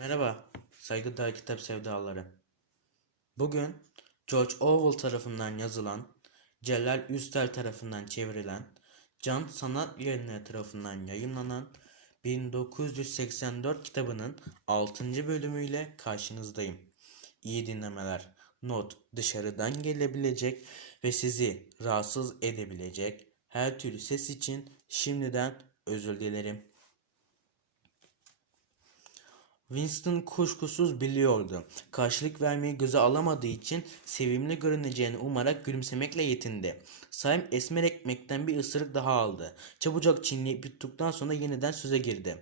Merhaba, saygıdeğer kitap sevdaları. Bugün George Orwell tarafından yazılan, Celal Üstel tarafından çevrilen, Can Sanat Yayınları tarafından yayınlanan 1984 kitabının 6. bölümüyle karşınızdayım. İyi dinlemeler. Not dışarıdan gelebilecek ve sizi rahatsız edebilecek her türlü ses için şimdiden özür dilerim. Winston kuşkusuz biliyordu. Karşılık vermeyi göze alamadığı için sevimli görüneceğini umarak gülümsemekle yetindi. Saim esmer ekmekten bir ısırık daha aldı. Çabucak çiğneyip yuttuktan sonra yeniden söze girdi.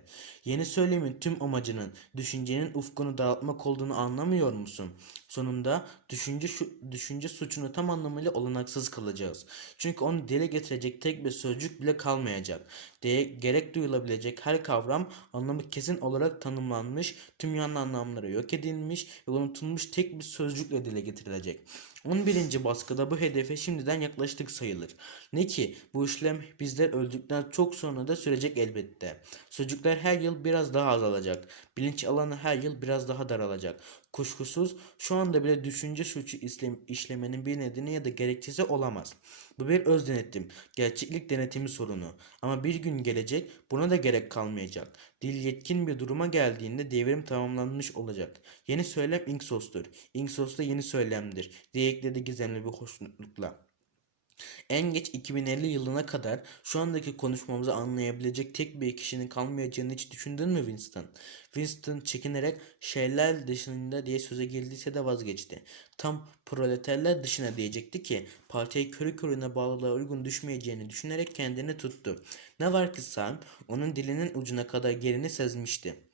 Yeni söylemin tüm amacının düşüncenin ufkunu dağıtmak olduğunu anlamıyor musun? Sonunda düşünce şu, düşünce suçunu tam anlamıyla olanaksız kılacağız. Çünkü onu dile getirecek tek bir sözcük bile kalmayacak. Diye gerek duyulabilecek her kavram anlamı kesin olarak tanımlanmış, tüm yan anlamları yok edilmiş ve unutulmuş tek bir sözcükle dile getirilecek. 11. baskıda bu hedefe şimdiden yaklaştık sayılır. Ne ki bu işlem bizler öldükten çok sonra da sürecek elbette. Sözcükler her yıl biraz daha azalacak. Bilinç alanı her yıl biraz daha daralacak. Kuşkusuz şu anda bile düşünce suçu işlem, işlemenin bir nedeni ya da gerekçesi olamaz. Bu bir öz denetim, gerçeklik denetimi sorunu. Ama bir gün gelecek buna da gerek kalmayacak. Dil yetkin bir duruma geldiğinde devrim tamamlanmış olacak. Yeni söylem Inksos'tur. Inksos da yeni söylemdir diye ekledi gizemli bir hoşnutlukla. En geç 2050 yılına kadar şu andaki konuşmamızı anlayabilecek tek bir kişinin kalmayacağını hiç düşündün mü Winston? Winston çekinerek şeyler dışında diye söze girdiyse de vazgeçti. Tam proleterler dışına diyecekti ki partiye körü körüne bağlılığa uygun düşmeyeceğini düşünerek kendini tuttu. Ne var ki Sam onun dilinin ucuna kadar gerini sezmişti.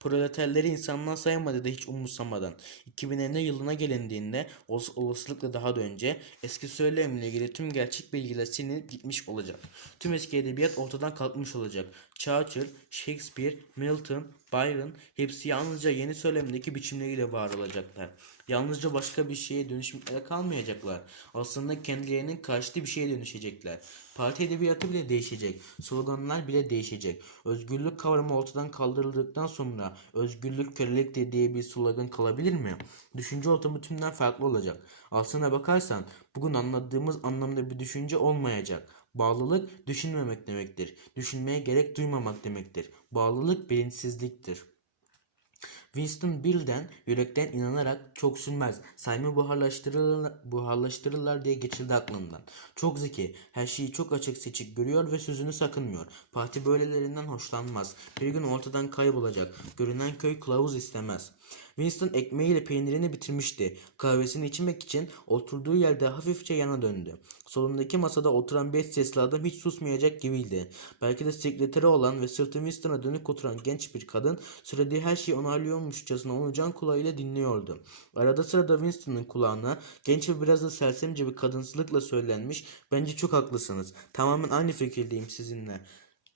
Proleterleri insandan saymadı da hiç umursamadan. 2050 yılına gelindiğinde olas- olasılıkla daha da önce eski söylemle ilgili tüm gerçek bilgiler silinip gitmiş olacak. Tüm eski edebiyat ortadan kalkmış olacak. Chaucer, Shakespeare, Milton, Byron hepsi yalnızca yeni söylemdeki biçimleriyle var olacaklar. Yalnızca başka bir şeye dönüşmekle kalmayacaklar. Aslında kendilerinin karşıtı bir şeye dönüşecekler. Parti edebiyatı bile değişecek. Sloganlar bile değişecek. Özgürlük kavramı ortadan kaldırıldıktan sonra özgürlük kölelik diye bir slogan kalabilir mi? Düşünce ortamı tümden farklı olacak. Aslına bakarsan bugün anladığımız anlamda bir düşünce olmayacak. Bağlılık düşünmemek demektir. Düşünmeye gerek duymamak demektir. Bağlılık bilinçsizliktir. Winston birden yürekten inanarak çok sürmez. Saymı buharlaştırırlar, buharlaştırırlar diye geçildi aklımdan. Çok zeki, her şeyi çok açık seçik görüyor ve sözünü sakınmıyor. Parti böylelerinden hoşlanmaz. Bir gün ortadan kaybolacak. Görünen köy kılavuz istemez. Winston ekmeğiyle peynirini bitirmişti. Kahvesini içmek için oturduğu yerde hafifçe yana döndü. Solundaki masada oturan beş sesli adam hiç susmayacak gibiydi. Belki de sekreteri olan ve sırtı Winston'a dönük oturan genç bir kadın söylediği her şeyi onaylıyormuşçasına onu can kulağıyla dinliyordu. Arada sırada Winston'ın kulağına genç ve biraz da sersemce bir kadınsılıkla söylenmiş bence çok haklısınız. Tamamen aynı fikirdeyim sizinle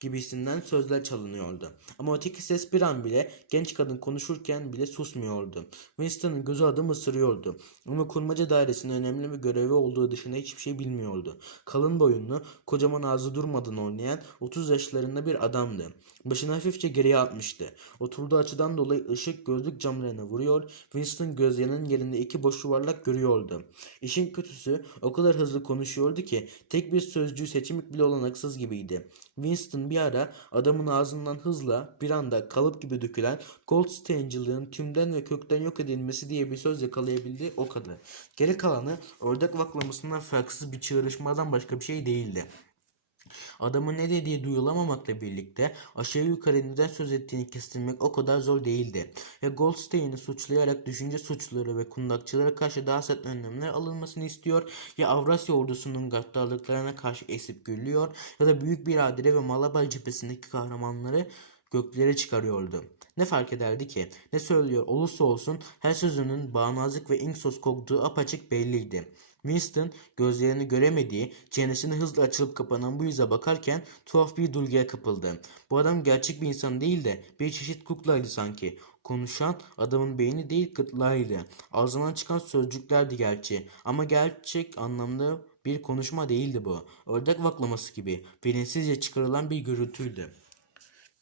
gibisinden sözler çalınıyordu. Ama öteki ses bir an bile genç kadın konuşurken bile susmuyordu. Winston'ın gözü adım ısırıyordu. Ama kurmaca dairesinin önemli bir görevi olduğu dışında hiçbir şey bilmiyordu. Kalın boyunlu, kocaman ağzı durmadan oynayan 30 yaşlarında bir adamdı. Başını hafifçe geriye atmıştı. Oturduğu açıdan dolayı ışık gözlük camlarına vuruyor. Winston gözlerinin yerinde iki boş yuvarlak görüyordu. İşin kötüsü o kadar hızlı konuşuyordu ki tek bir sözcüğü seçmek bile olanaksız gibiydi. Winston bir ara adamın ağzından hızla bir anda kalıp gibi dökülen Goldstein'cılığın tümden ve kökten yok edilmesi diye bir söz yakalayabildi o kadar. Geri kalanı ördek vaklamasından farksız bir çığırışmadan başka bir şey değildi. Adamın ne dediği duyulamamakla birlikte aşağı yukarı neden söz ettiğini kestirmek o kadar zor değildi. Ya Goldstein'i suçlayarak düşünce suçluları ve kundakçılara karşı daha sert önlemler alınmasını istiyor ya Avrasya ordusunun gaddarlıklarına karşı esip gürlüyor ya da Büyük Biradere ve Malabay cephesindeki kahramanları göklere çıkarıyordu. Ne fark ederdi ki? Ne söylüyor olursa olsun her sözünün bağnazlık ve inksos koktuğu apaçık belliydi. Winston gözlerini göremediği, çenesini hızla açılıp kapanan bu yüze bakarken tuhaf bir duyguya kapıldı. Bu adam gerçek bir insan değil de bir çeşit kuklaydı sanki. Konuşan adamın beyni değil gırtlağıydı. Ağzından çıkan sözcüklerdi gerçi ama gerçek anlamda bir konuşma değildi bu. Ördek vaklaması gibi bilinçsizce çıkarılan bir gürültüydü.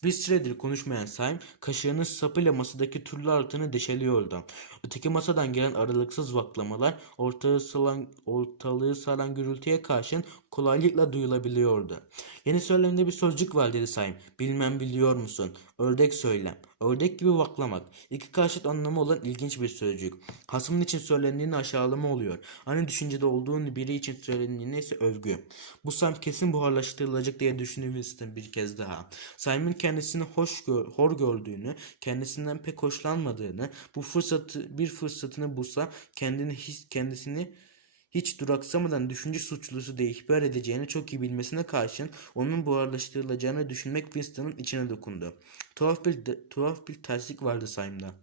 Bir süredir konuşmayan Saim kaşığının sapıyla masadaki türlü altını deşeliyordu. Öteki masadan gelen aralıksız vaklamalar ortalığı saran, ortalığı saran gürültüye karşın kolaylıkla duyulabiliyordu. Yeni söylemde bir sözcük var dedi Saim. Bilmem biliyor musun? Ördek söylem. Ördek gibi vaklamak. İki karşıt anlamı olan ilginç bir sözcük. Hasmın için söylendiğinde aşağılama oluyor. Aynı düşüncede olduğun biri için söylendiğinde ise övgü. Bu Saim kesin buharlaştırılacak diye düşündü Winston bir kez daha. Simon'ın kendisini hoş gör, hor gördüğünü, kendisinden pek hoşlanmadığını, bu fırsatı bir fırsatını bulsa kendini his, kendisini hiç duraksamadan düşünce suçlusu diye ihbar edeceğini çok iyi bilmesine karşın onun buharlaştırılacağını düşünmek Winston'ın içine dokundu. Tuhaf bir tuhaf bir terslik vardı Simon'da.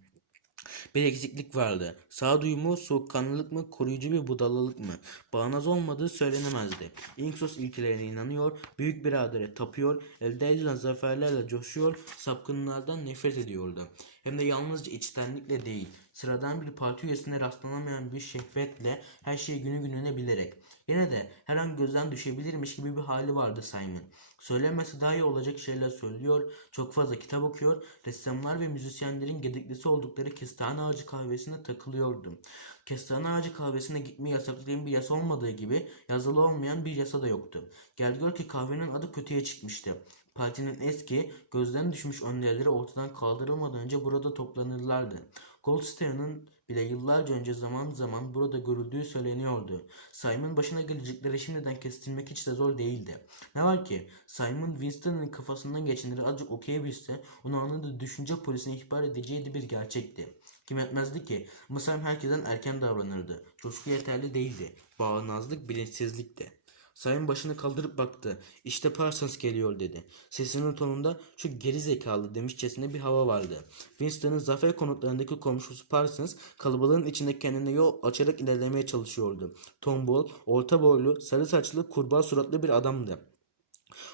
Bir eksiklik vardı. Sağduyu mu, soğukkanlılık mı, koruyucu bir budalalık mı? Bağnaz olmadığı söylenemezdi. Inksos ilkelerine inanıyor, büyük biradere tapıyor, elde edilen zaferlerle coşuyor, sapkınlardan nefret ediyordu. Hem de yalnızca içtenlikle değil, sıradan bir parti üyesine rastlanamayan bir şehvetle her şeyi günü gününe bilerek. Yine de her an gözden düşebilirmiş gibi bir hali vardı Simon. Söylenmesi daha iyi olacak şeyler söylüyor, çok fazla kitap okuyor, ressamlar ve müzisyenlerin gediklisi oldukları kestane ağacı kahvesine takılıyordu. Kestane ağacı kahvesine gitmeyi yasaklayan bir yasa olmadığı gibi yazılı olmayan bir yasa da yoktu. Gel gör ki kahvenin adı kötüye çıkmıştı. Partinin eski, gözden düşmüş önderleri ortadan kaldırılmadan önce burada toplanırlardı. Goldstein'ın bile yıllarca önce zaman zaman burada görüldüğü söyleniyordu. Simon başına gelecekleri şimdiden kestirmek hiç de zor değildi. Ne var ki Simon Winston'ın kafasından geçenleri azıcık okuyabilse onu anında düşünce polisine ihbar edeceği de bir gerçekti. Kim etmezdi ki ama Simon herkesten erken davranırdı. Coşku yeterli değildi. Bağnazlık bilinçsizlikti. Simon başını kaldırıp baktı. İşte Parsons geliyor dedi. Sesinin tonunda şu geri zekalı demişçesine bir hava vardı. Winston'ın zafer konutlarındaki komşusu Parsons kalabalığın içinde kendine yol açarak ilerlemeye çalışıyordu. Tombul, orta boylu, sarı saçlı, kurbağa suratlı bir adamdı.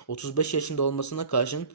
35 yaşında olmasına karşın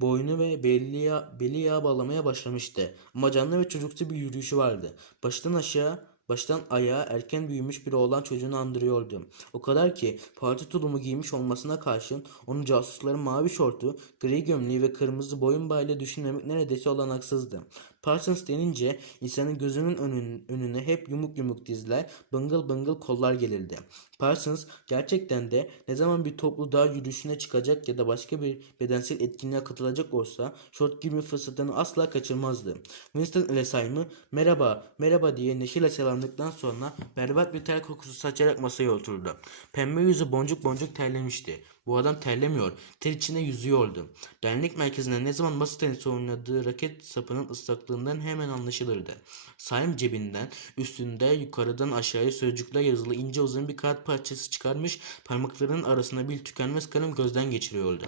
boynu ve belli yağ, beli yağ bağlamaya başlamıştı. Ama canlı ve çocuksu bir yürüyüşü vardı. Baştan aşağı Baştan ayağa erken büyümüş bir oğlan çocuğunu andırıyordu. O kadar ki parti tulumu giymiş olmasına karşın onun casusların mavi şortu, gri gömleği ve kırmızı boyun bağıyla düşünmemek neredeyse olanaksızdı. Parsons denince insanın gözünün önün, önüne hep yumuk yumuk dizler, bıngıl bıngıl kollar gelirdi. Parsons gerçekten de ne zaman bir toplu dağ yürüyüşüne çıkacak ya da başka bir bedensel etkinliğe katılacak olsa şort giyme fırsatını asla kaçırmazdı. Winston ile merhaba merhaba diye neşeyle selamladıktan sonra berbat bir ter kokusu saçarak masaya oturdu. Pembe yüzü boncuk boncuk terlemişti. Bu adam terlemiyor, ter içinde yüzüyordu. Dernek merkezinde ne zaman masa tenisi oynadığı raket sapının ıslaklığından hemen anlaşılırdı. Saim cebinden, üstünde yukarıdan aşağıya sözcükler yazılı ince uzun bir kağıt parçası çıkarmış, parmaklarının arasına bir tükenmez kalem gözden geçiriyordu.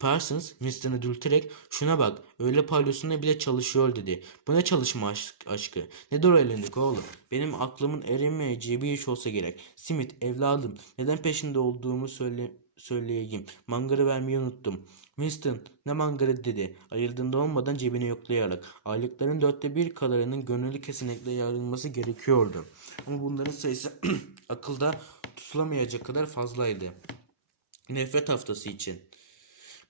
Parsons, Winston'ı dürterek, şuna bak, öyle palyosunda bile çalışıyor dedi. Bu ne çalışma aşk, aşkı? Ne doğru elindik oğlum? Benim aklımın eremeyeceği bir iş olsa gerek. Simit, evladım, neden peşinde olduğumu söyle söyleyeyim. Mangarı vermeyi unuttum. Winston ne mangarı dedi. Ayırdığında olmadan cebine yoklayarak. Aylıkların dörtte bir kadarının gönüllü kesinlikle yarılması gerekiyordu. Ama bunların sayısı akılda tutulamayacak kadar fazlaydı. Nefret haftası için.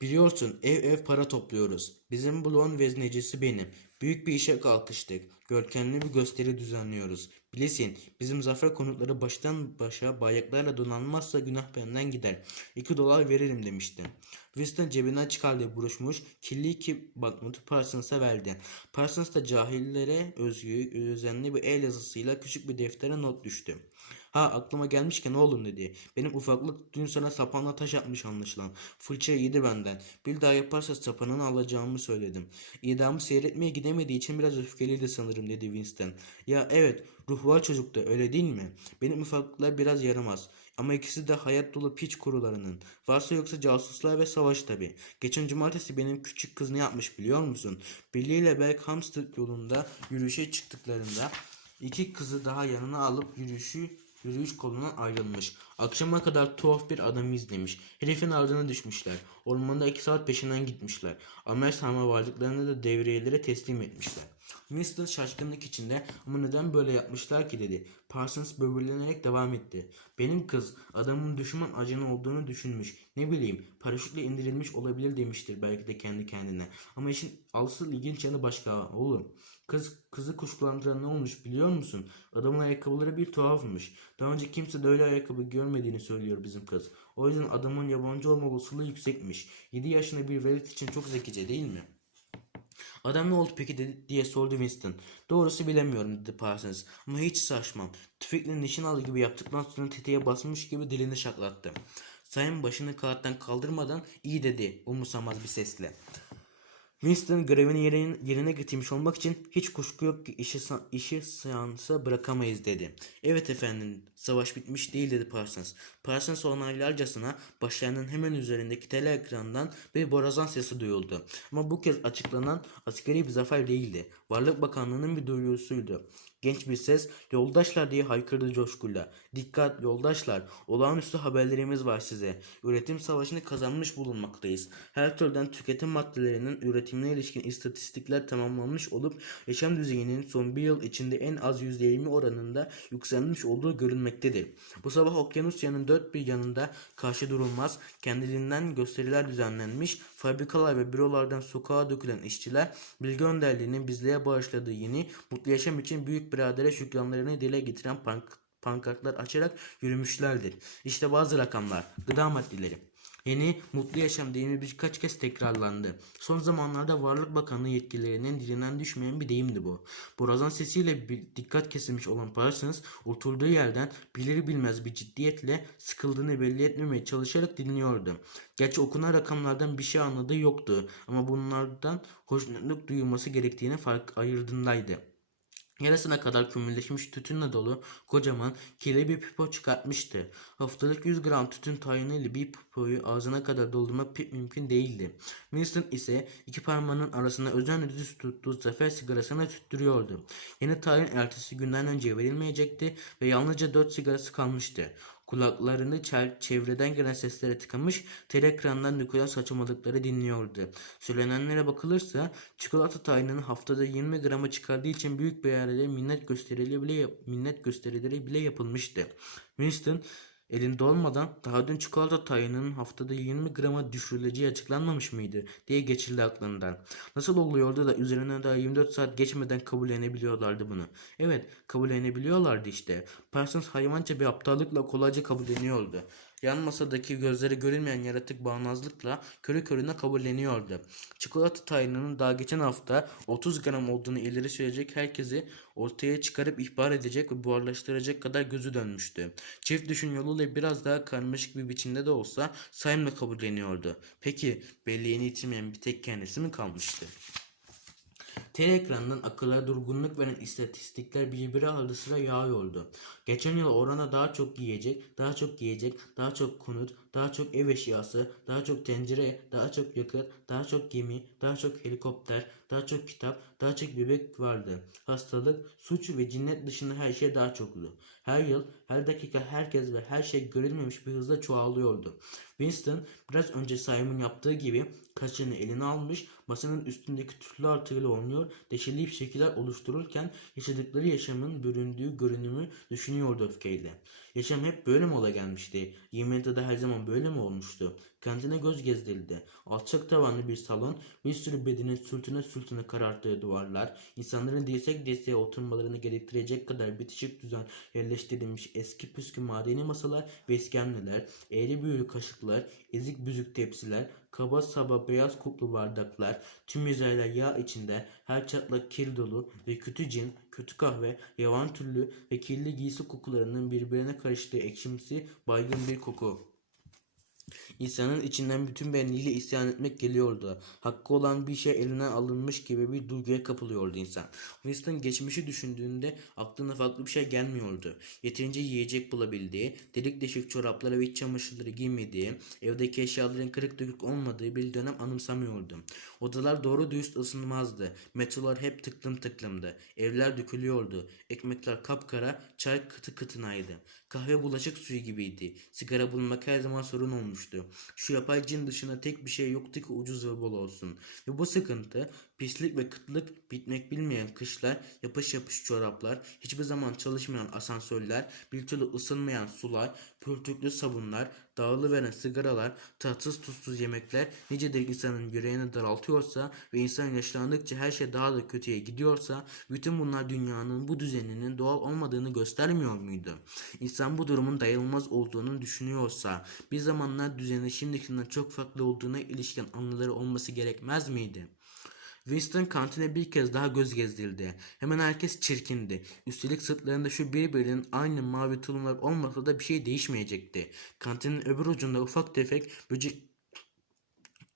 Biliyorsun ev ev para topluyoruz. Bizim bloğun veznecisi benim. Büyük bir işe kalkıştık. Görkemli bir gösteri düzenliyoruz. Bilesin bizim zafer konutları baştan başa bayraklarla donanmazsa günah benden gider. 2 dolar veririm demişti. Winston cebinden çıkardığı buruşmuş kirli iki banknotu Parsons'a verdi. Parsons da cahillere özgü özenli bir el yazısıyla küçük bir deftere not düştü. Ha aklıma gelmişken oğlum dedi. Benim ufaklık dün sana sapanla taş atmış anlaşılan. Fırça yedi benden. Bir daha yaparsa sapanını alacağımı söyledim. İdamı seyretmeye gidemediği için biraz öfkeliydi sanırım dedi Winston. Ya evet ruh var çocukta öyle değil mi? Benim ufaklıklar biraz yaramaz. Ama ikisi de hayat dolu piç kurularının. Varsa yoksa casuslar ve savaş tabi. Geçen cumartesi benim küçük kız ne yapmış biliyor musun? Billy ile Berk Hamster yolunda yürüyüşe çıktıklarında iki kızı daha yanına alıp yürüyüşü yürüyüş kolundan ayrılmış. Akşama kadar tuhaf bir adam izlemiş. Herifin ardına düşmüşler. Ormanda iki saat peşinden gitmişler. Amersham'a vardıklarında da devriyelere teslim etmişler. Winston şaşkınlık içinde ama neden böyle yapmışlar ki dedi. Parsons böbürlenerek devam etti. Benim kız adamın düşman ajanı olduğunu düşünmüş. Ne bileyim paraşütle indirilmiş olabilir demiştir belki de kendi kendine. Ama işin asıl ilginç yanı başka oğlum. Kız kızı kuşkulandıran ne olmuş biliyor musun? Adamın ayakkabıları bir tuhafmış. Daha önce kimse de öyle ayakkabı görmediğini söylüyor bizim kız. O yüzden adamın yabancı olma olasılığı yüksekmiş. 7 yaşında bir velet için çok zekice değil mi? Adam ne oldu peki dedi, diye sordu Winston. Doğrusu bilemiyorum dedi Parsons. Ama hiç saçmam. Tüfekle nişan alır gibi yaptıktan sonra tetiğe basmış gibi dilini şaklattı. Sayın başını kağıttan kaldırmadan iyi dedi umursamaz bir sesle. Winston görevini yerine, getirmiş olmak için hiç kuşku yok ki işi, işi seansa bırakamayız dedi. Evet efendim savaş bitmiş değil dedi Parsons. Parsons onaylarcasına başlarının hemen üzerindeki tele ekrandan bir borazan sesi duyuldu. Ama bu kez açıklanan askeri bir zafer değildi. Varlık Bakanlığı'nın bir duyurusuydu. Genç bir ses yoldaşlar diye haykırdı coşkuyla. Dikkat yoldaşlar olağanüstü haberlerimiz var size. Üretim savaşını kazanmış bulunmaktayız. Her türden tüketim maddelerinin üretimine ilişkin istatistikler tamamlanmış olup yaşam düzeyinin son bir yıl içinde en az %20 oranında yükselmiş olduğu görülmektedir. Bu sabah Okyanusya'nın dört bir yanında karşı durulmaz kendiliğinden gösteriler düzenlenmiş, fabrikalar ve bürolardan sokağa dökülen işçiler bilgi önderliğinin bizlere bağışladığı yeni mutlu yaşam için büyük biradere şükranlarını dile getiren pank pankartlar açarak yürümüşlerdir. İşte bazı rakamlar, gıda maddeleri. Yeni mutlu yaşam deyimi birkaç kez tekrarlandı. Son zamanlarda Varlık Bakanlığı yetkililerinin dilinden düşmeyen bir deyimdi bu. Borazan sesiyle bir dikkat kesilmiş olan Parsons oturduğu yerden bilir bilmez bir ciddiyetle sıkıldığını belli etmemeye çalışarak dinliyordu. Gerçi okunan rakamlardan bir şey anladığı yoktu ama bunlardan hoşnutluk duyulması gerektiğini fark ayırdığındaydı. Yarısına kadar kümülleşmiş tütünle dolu kocaman kirli bir pipo çıkartmıştı. Haftalık 100 gram tütün tayiniyle bir pipoyu ağzına kadar doldurmak pek mümkün değildi. Winston ise iki parmağının arasında özenle düz tuttuğu zafer sigarasını tüttürüyordu. Yeni tayin ertesi günden önce verilmeyecekti ve yalnızca 4 sigarası kalmıştı. Kulaklarını çevreden gelen seslere tıkamış, telekrandan dökülen saçmalıkları dinliyordu. Söylenenlere bakılırsa çikolata tayininin haftada 20 grama çıkardığı için büyük bir yerde minnet gösterileri bile minnet gösterileri bile yapılmıştı. Winston elinde olmadan daha dün çikolata tayininin haftada 20 grama düşürüleceği açıklanmamış mıydı diye geçirdi aklından. Nasıl oluyordu da üzerine daha 24 saat geçmeden kabullenebiliyorlardı bunu. Evet kabullenebiliyorlardı işte. Parsons hayvanca bir aptallıkla kolayca kabulleniyordu. Yan masadaki gözleri görülmeyen yaratık bağnazlıkla körü körüne kabulleniyordu. Çikolata tayininin daha geçen hafta 30 gram olduğunu ileri sürecek herkesi ortaya çıkarıp ihbar edecek ve buharlaştıracak kadar gözü dönmüştü. Çift düşün yoluyla biraz daha karmaşık bir biçimde de olsa Simon'la kabulleniyordu. Peki belleğini yitirmeyen bir tek kendisi mi kalmıştı? Tele ekrandan akıllara durgunluk veren istatistikler birbiri ardı sıra yağıyordu. Geçen yıl orana daha çok yiyecek, daha çok yiyecek, daha çok konut, daha çok ev eşyası, daha çok tencere, daha çok yakıt, daha çok gemi, daha çok helikopter, daha çok kitap, daha çok bebek vardı. Hastalık, suç ve cinnet dışında her şey daha çoktu. Her yıl, her dakika herkes ve her şey görülmemiş bir hızla çoğalıyordu. Winston biraz önce Simon yaptığı gibi kaşını eline almış, masanın üstündeki türlü artığıyla oynuyor, deşeleyip şekiller oluştururken yaşadıkları yaşamın büründüğü görünümü düşünüyordu öfkeyle. Yaşam hep böyle mi ola gelmişti? Yemen'de de her zaman böyle mi olmuştu? Kantine göz gezdirildi. Alçak tavanlı bir salon, bir sürü bedenin sürtüne sürtüne kararttığı duvarlar, insanların dirsek dirseğe oturmalarını gerektirecek kadar bitişik düzen yerleştirilmiş eski püskü madeni masalar ve iskemleler, eğri büğrü kaşıklar, ezik büzük tepsiler, kaba saba beyaz kuplu bardaklar, tüm yüzeyler yağ içinde, her çatlak kir dolu ve kötü cin, kötü kahve, yavan türlü ve kirli giysi kokularının birbirine karıştığı ekşimsi, baygın bir koku. İnsanın içinden bütün benliğiyle isyan etmek geliyordu. Hakkı olan bir şey elinden alınmış gibi bir duyguya kapılıyordu insan. Winston geçmişi düşündüğünde aklına farklı bir şey gelmiyordu. Yeterince yiyecek bulabildiği, delik deşik çorapları ve iç çamaşırları giymediği, evdeki eşyaların kırık dökük olmadığı bir dönem anımsamıyordu. Odalar doğru dürüst ısınmazdı. Metrolar hep tıklım tıklımdı. Evler dökülüyordu. Ekmekler kapkara, çay kıtı kıtınaydı. Kahve bulaşık suyu gibiydi. Sigara bulmak her zaman sorun olmuştu. Oturmuştu. Şu yapay cin dışında tek bir şey yoktu ki ucuz ve bol olsun. Ve bu sıkıntı, pislik ve kıtlık, bitmek bilmeyen kışlar, yapış yapış çoraplar, hiçbir zaman çalışmayan asansörler, bir türlü ısınmayan sular, pürtüklü sabunlar, dağılıveren sigaralar, tatsız tuzsuz yemekler nicedir insanın yüreğini daraltıyorsa ve insan yaşlandıkça her şey daha da kötüye gidiyorsa bütün bunlar dünyanın bu düzeninin doğal olmadığını göstermiyor muydu? İnsan bu durumun dayanılmaz olduğunu düşünüyorsa bir zamanlar düzenin şimdikinden çok farklı olduğuna ilişkin anıları olması gerekmez miydi? Winston kantine bir kez daha göz gezdirdi. Hemen herkes çirkindi. Üstelik sırtlarında şu birbirinin aynı mavi tulumlar olmasa da bir şey değişmeyecekti. Kantinin öbür ucunda ufak tefek böcek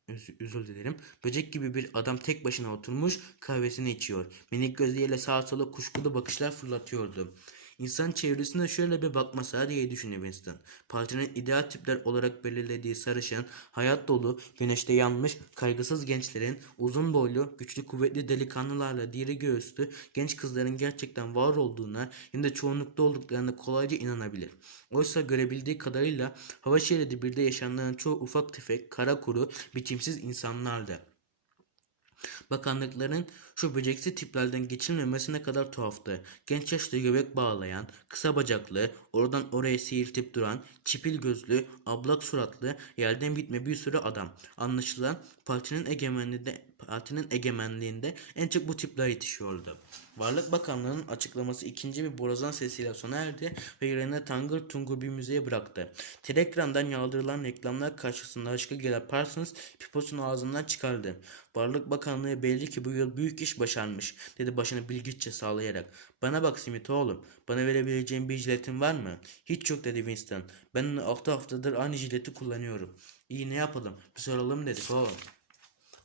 Üz- özür dilerim. Böcek gibi bir adam tek başına oturmuş kahvesini içiyor. Minik gözleriyle sağa sola kuşkulu bakışlar fırlatıyordu. İnsan çevresine şöyle bir bakmasa diye düşündü Winston. Partinin ideal tipler olarak belirlediği sarışın, hayat dolu, güneşte yanmış, kaygısız gençlerin, uzun boylu, güçlü kuvvetli delikanlılarla diri göğüslü genç kızların gerçekten var olduğuna hem de çoğunlukta olduklarına kolayca inanabilir. Oysa görebildiği kadarıyla hava şeridi birde yaşanan çoğu ufak tefek, kara kuru, biçimsiz insanlardı. Bakanlıkların şu böceksi tiplerden geçilmemesi ne kadar tuhaftı. Genç yaşta göbek bağlayan, kısa bacaklı, oradan oraya seyirtip duran, çipil gözlü, ablak suratlı, yerden bitme bir sürü adam. Anlaşılan partinin egemenliğinde, partinin egemenliğinde en çok bu tipler yetişiyordu. Varlık Bakanlığı'nın açıklaması ikinci bir borazan sesiyle sona erdi ve yerine tangır tungur bir müziğe bıraktı. Telegram'dan yağdırılan reklamlar karşısında aşkı gelen Parsons piposunu ağzından çıkardı. Varlık Bakanlığı belli ki bu yıl büyük iş başarmış dedi başını bilgiççe sağlayarak. Bana bak Simit oğlum bana verebileceğin bir jiletin var mı? Hiç yok dedi Winston. Ben 6 haftadır aynı jileti kullanıyorum. İyi ne yapalım bir soralım dedik oğlum.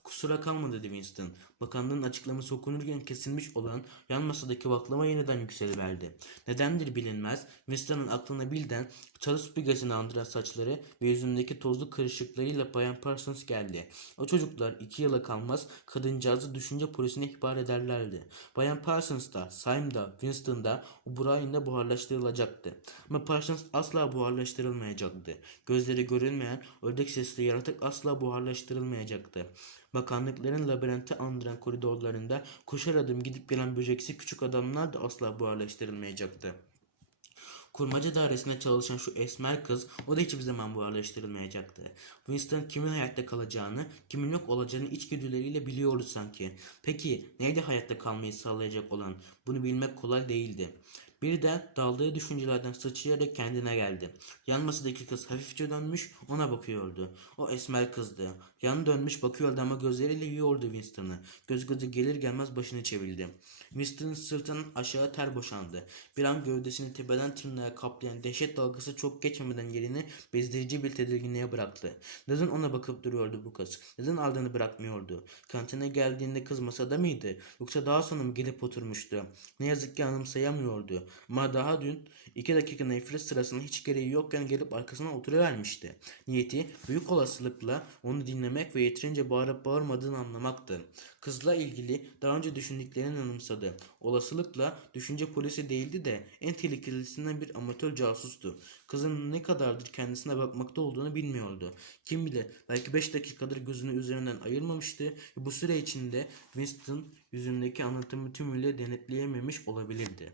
Kusura kalma dedi Winston. Bakanlığın açıklaması okunurken kesilmiş olan yan masadaki baklava yeniden yükseliverdi. Nedendir bilinmez. Winston'ın aklına birden çalı süpürgesini andıran saçları ve yüzündeki tozlu kırışıklarıyla Bayan Parsons geldi. O çocuklar iki yıla kalmaz kadıncağızı düşünce polisine ihbar ederlerdi. Bayan Parsons da, Syme da, Winston da O'Brien'de buharlaştırılacaktı. Ama Parsons asla buharlaştırılmayacaktı. Gözleri görünmeyen ördek sesli yaratık asla buharlaştırılmayacaktı. Bakanlıkların labirenti andıran koridorlarında koşar adım gidip gelen böceksi küçük adamlar da asla buharlaştırılmayacaktı. Kurmaca dairesinde çalışan şu esmer kız o da hiçbir zaman buharlaştırılmayacaktı. Winston kimin hayatta kalacağını, kimin yok olacağını içgüdüleriyle biliyordu sanki. Peki neydi hayatta kalmayı sağlayacak olan? Bunu bilmek kolay değildi. Birden daldığı düşüncelerden sıçrayarak kendine geldi. Yan masadaki kız hafifçe dönmüş ona bakıyordu. O esmer kızdı. Yan dönmüş bakıyordu ama gözleriyle yiyordu Winston'ı. Göz göze gelir gelmez başını çevirdi. Winston'ın sırtının aşağı ter boşandı. Bir an gövdesini tepeden tırnağa kaplayan dehşet dalgası çok geçmeden yerini bezdirici bir tedirginliğe bıraktı. Neden ona bakıp duruyordu bu kız? Neden ardını bırakmıyordu? Kantine geldiğinde kız masada mıydı? Yoksa daha sonra mı gelip oturmuştu? Ne yazık ki anımsayamıyordu. Ama daha dün iki dakika nefret sırasında hiç gereği yokken gelip arkasına oturuvermişti. Niyeti büyük olasılıkla onu dinlemek ve yeterince bağırıp bağırmadığını anlamaktı. Kızla ilgili daha önce düşündüklerini anımsadı. Olasılıkla düşünce polisi değildi de en tehlikelisinden bir amatör casustu. Kızın ne kadardır kendisine bakmakta olduğunu bilmiyordu. Kim bilir belki 5 dakikadır gözünü üzerinden ayırmamıştı ve bu süre içinde Winston yüzündeki anlatımı tümüyle denetleyememiş olabilirdi.